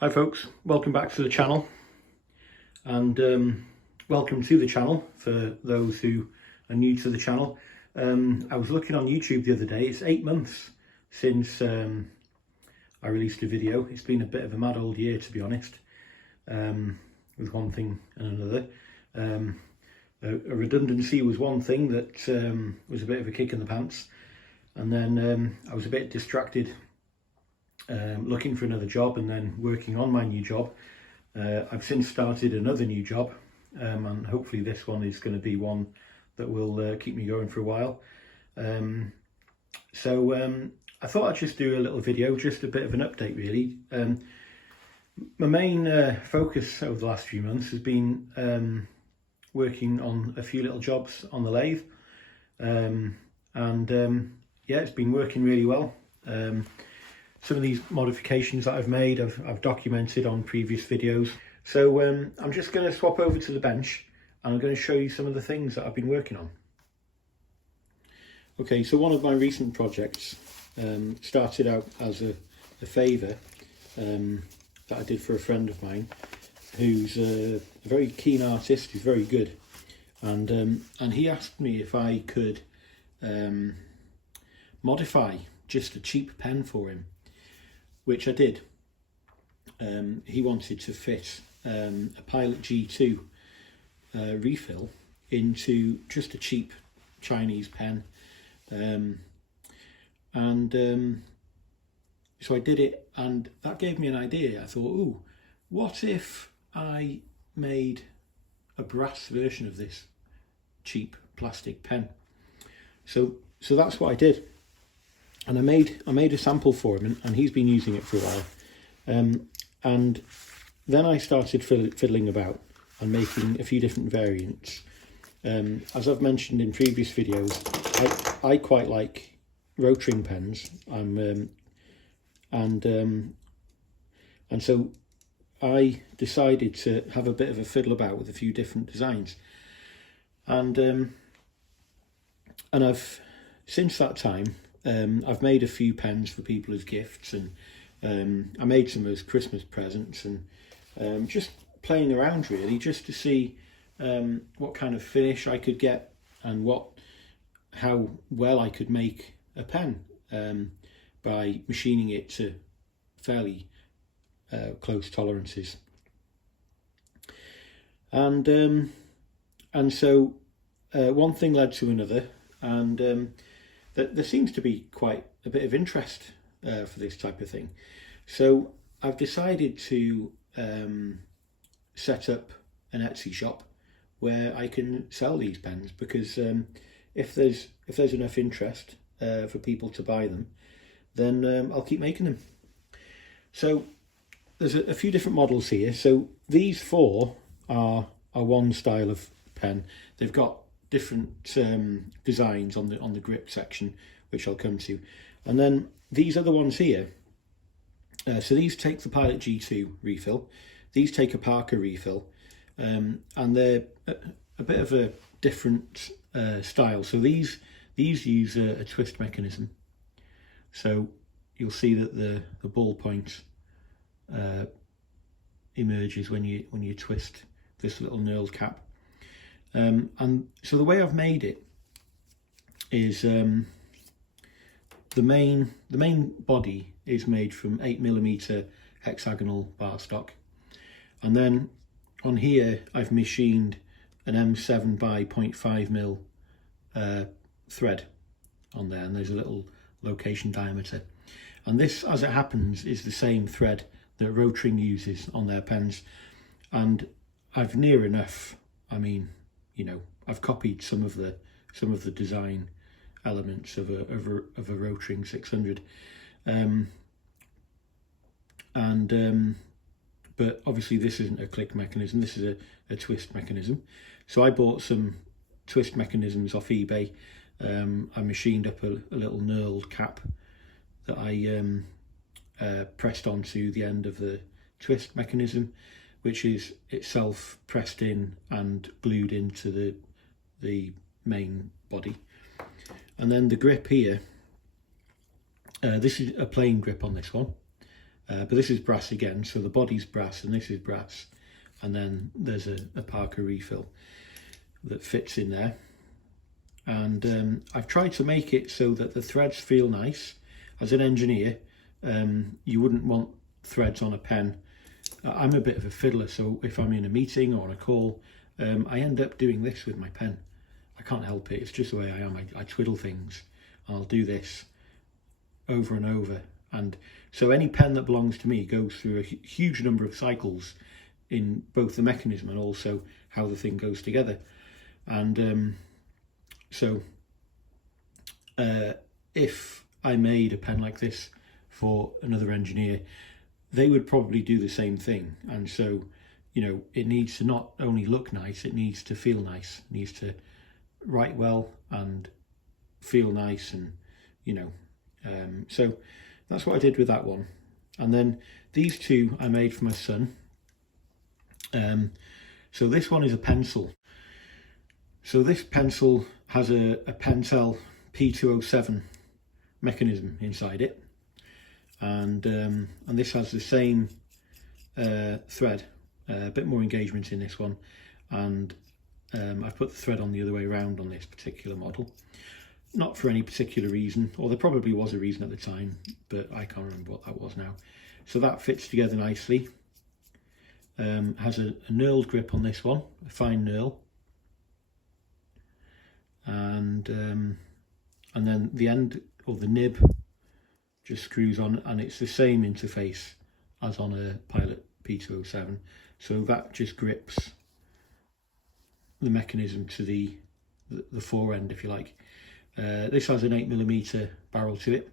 Hi folks, welcome back to the channel, and welcome to the channel for those who are new to the channel. I was looking on YouTube the other day. It's 8 months since I released a video. It's been a bit of a mad old year, to be honest, with one thing and another. A redundancy was one thing that was a bit of a kick in the pants, and then I was a bit distracted looking for another job and then working on my new job. I've since started another new job, and hopefully this one is going to be one that will keep me going for a while. So I thought I'd just do a little video, just a bit of an update really. My main focus over the last few months has been working on a few little jobs on the lathe, and yeah, it's been working really well. Some of these modifications that I've made, I've documented on previous videos. So I'm just going to swap over to the bench and I'm going to show you some of the things that I've been working on. Okay, so one of my recent projects started out as a favour that I did for a friend of mine who's a very keen artist. He's very good, and he asked me if I could modify just a cheap pen for him, which I did. He wanted to fit a Pilot G2 refill into just a cheap Chinese pen, so I did it, and that gave me an idea. I thought, ooh, what if I made a brass version of this cheap plastic pen? So that's what I did. And I made a sample for him, and he's been using it for a while. And then I started fiddling about and making a few different variants. As I've mentioned in previous videos, I quite like rotring pens. And so I decided to have a bit of a fiddle about with a few different designs. And I've since that time. I've made a few pens for people as gifts, and I made some as Christmas presents, and just playing around really, just to see what kind of finish I could get and how well I could make a pen by machining it to fairly close tolerances. And so one thing led to another, and there seems to be quite a bit of interest for this type of thing. So I've decided to set up an Etsy shop where I can sell these pens, because if there's enough interest for people to buy them, then I'll keep making them. So there's a few different models here. So these four are one style of pen. They've got different designs on the grip section, which I'll come to, and then these other ones here. So these take the Pilot G2 refill, these take a Parker refill, and they're a bit of a different style. So these use a twist mechanism. So you'll see that the ball point emerges when you twist this little knurled cap. And so the way I've made it is the main body is made from 8mm hexagonal bar stock, and then on here I've machined an M7 by 0.5mm thread on there, and there's a little location diameter, and this, as it happens, is the same thread that Rotring uses on their pens, and I've near enough, I mean, you know, I've copied some of the design elements of a Rotring 600, but obviously this isn't a click mechanism. This is a twist mechanism. So I bought some twist mechanisms off eBay. I machined up a little knurled cap that I pressed onto the end of the twist mechanism, which is itself pressed in and glued into the main body. And then the grip here, this is a plain grip on this one, but this is brass again, so the body's brass and this is brass, and then there's a Parker refill that fits in there. And I've tried to make it so that the threads feel nice. As an engineer, you wouldn't want threads on a pen. I'm a bit of a fiddler, so if I'm in a meeting or on a call, I end up doing this with my pen. I can't help it, it's just the way I am. I twiddle things. I'll do this over and over. And so any pen that belongs to me goes through a huge number of cycles in both the mechanism and also how the thing goes together. And so if I made a pen like this for another engineer, they would probably do the same thing. And so, you know, it needs to not only look nice, it needs to feel nice. It needs to write well and feel nice, and you know, so that's what I did with that one. And then these two I made for my son. So this one is a pencil. So this pencil has a Pentel P207 mechanism inside it, and this has the same thread, a bit more engagement in this one, and I've put the thread on the other way around on this particular model, not for any particular reason, or there probably was a reason at the time, but I can't remember what that was now. So that fits together nicely. Has a knurled grip on this one, a fine knurl, and then the end, or the nib, just screws on, and it's the same interface as on a Pilot P207, so that just grips the mechanism to the fore end, if you like. This has an 8mm barrel to it,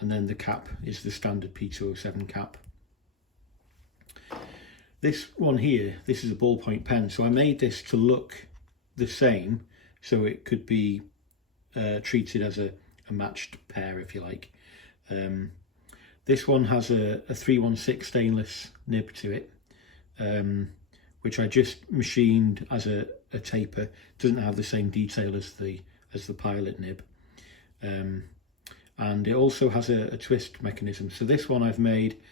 and then the cap is the standard P207 cap. This one here, this is a ballpoint pen, so I made this to look the same, so it could be treated as a matched pair, if you like. This one has a 316 stainless nib to it, which I just machined as a taper. It doesn't have the same detail as the Pilot nib, and it also has a twist mechanism. So this one I've made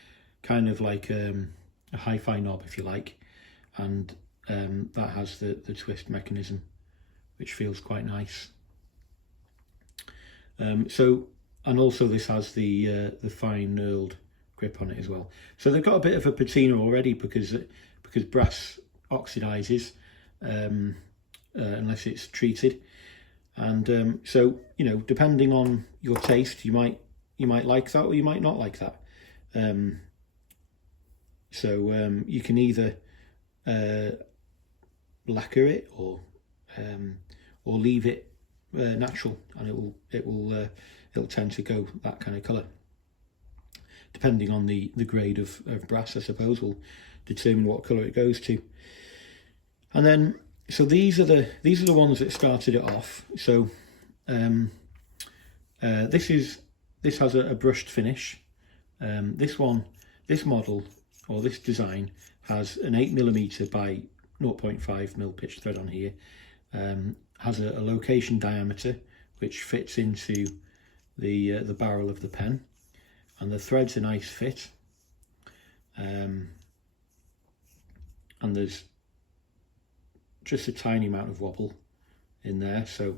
kind of like a hi-fi knob, if you like, and that has the twist mechanism, which feels quite nice. And also this has the fine knurled grip on it as well. So they've got a bit of a patina already because brass oxidizes unless it's treated. And so, you know, depending on your taste, you might like that or you might not like that. You can either lacquer it or leave it natural, and it'll tend to go that kind of colour. Depending on the grade of brass, I suppose, will determine what colour it goes to. And then, so these are the ones that started it off. So this has a brushed finish. This model, or this design, has an 8mm by 0.5mm pitch thread on here. Has a location diameter which fits into the barrel of the pen, and the thread's a nice fit. And there's just a tiny amount of wobble in there, so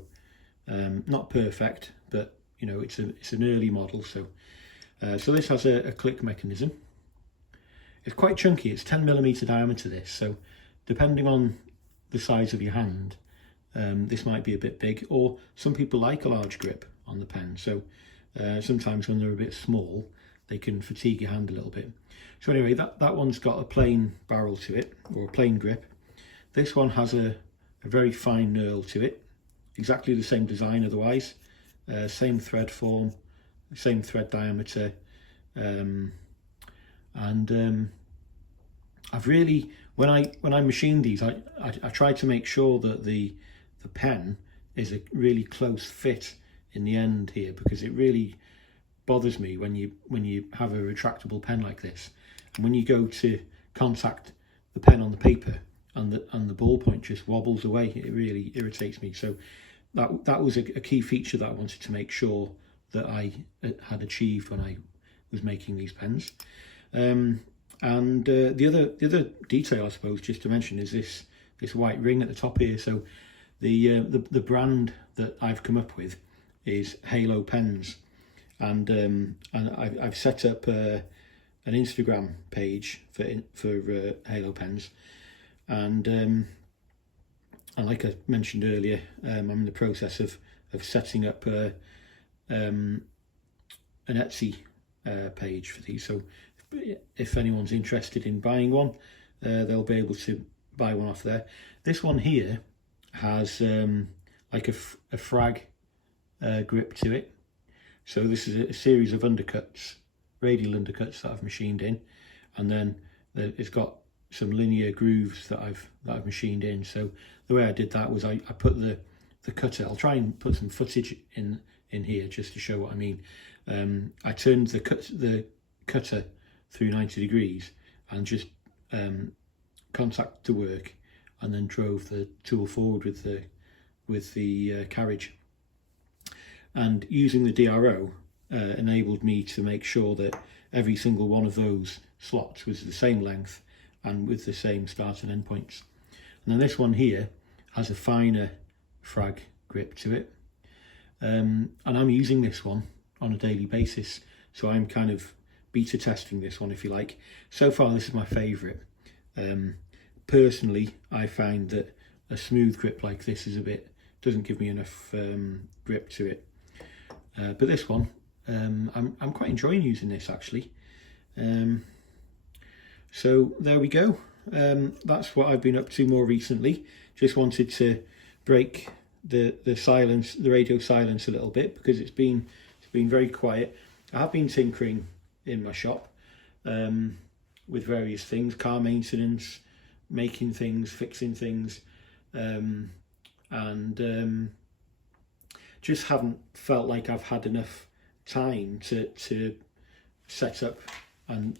not perfect, but you know, it's an early model. So this has a click mechanism. It's quite chunky. It's 10mm diameter, this, so depending on the size of your hand, this might be a bit big, or some people like a large grip on the pen, so sometimes when they're a bit small they can fatigue your hand a little bit. So anyway, that one's got a plain barrel to it, or a plain grip. This one has a very fine knurl to it, exactly the same design otherwise, same thread form, same thread diameter, I've really, when I machined these, I tried to make sure that the pen is a really close fit in the end here, because it really bothers me when you have a retractable pen like this, and when you go to contact the pen on the paper and the ballpoint just wobbles away. It really irritates me. So that was a key feature that I wanted to make sure that I had achieved when I was making these pens. And the other detail, I suppose, just to mention, is this white ring at the top here. So the brand that I've come up with is Halo Pens, and I've set up an Instagram page for Halo Pens, and like I mentioned earlier, I'm in the process of setting up an Etsy page for these. So if anyone's interested in buying one, they'll be able to buy one off there. This one here has like a frag grip to it. So this is a series of undercuts, radial undercuts that I've machined in, and then it's got some linear grooves that I've machined in. So the way I did that was I put the cutter. I'll try and put some footage in here just to show what I mean. I turned the cutter through 90 degrees and just contact to work, and then drove the tool forward with the carriage. And using the DRO enabled me to make sure that every single one of those slots was the same length and with the same start and end points. And then this one here has a finer frag grip to it, and I'm using this one on a daily basis, so I'm kind of beta testing this one, if you like. So far this is my favourite. Personally, I find that a smooth grip like this doesn't give me enough grip to it, but this one, I'm quite enjoying using this actually. So there we go. That's what I've been up to more recently. Just wanted to break the silence, the radio silence a little bit, because it's been very quiet. I have been tinkering in my shop with various things, car maintenance, making things, fixing things, and just haven't felt like I've had enough time to set up and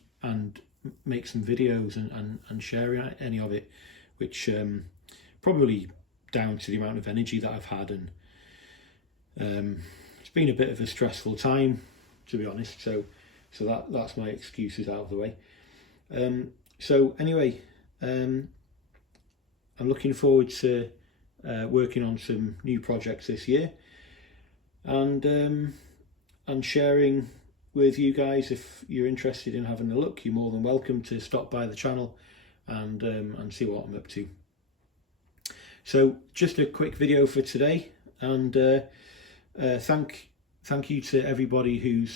make some videos and share any of it, which probably down to the amount of energy that I've had, and it's been a bit of a stressful time, to be honest. So that's my excuses out of the way. So anyway, I'm looking forward to working on some new projects this year, and sharing with you guys. If you're interested in having a look, you're more than welcome to stop by the channel and see what I'm up to. So just a quick video for today, and thank you to everybody who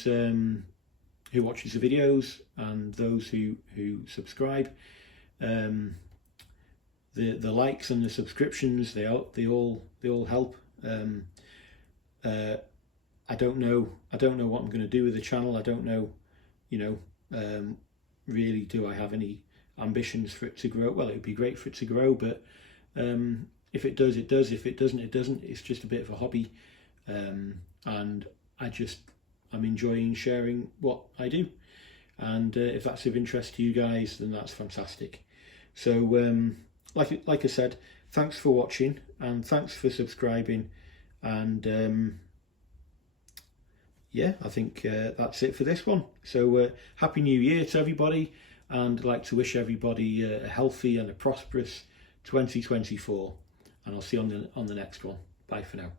watches the videos and those who subscribe. The likes and the subscriptions, they all help. I don't know what I'm going to do with the channel. I don't know, really, do I have any ambitions for it to grow? Well, it would be great for it to grow, but if it does, it does. If it doesn't, it doesn't. It's just a bit of a hobby, and I'm enjoying sharing what I do. And if that's of interest to you guys, then that's fantastic. So like I said, thanks for watching, and thanks for subscribing, and yeah, I think that's it for this one. So Happy New Year to everybody, and I'd like to wish everybody a healthy and a prosperous 2024, and I'll see you on the next one. Bye for now.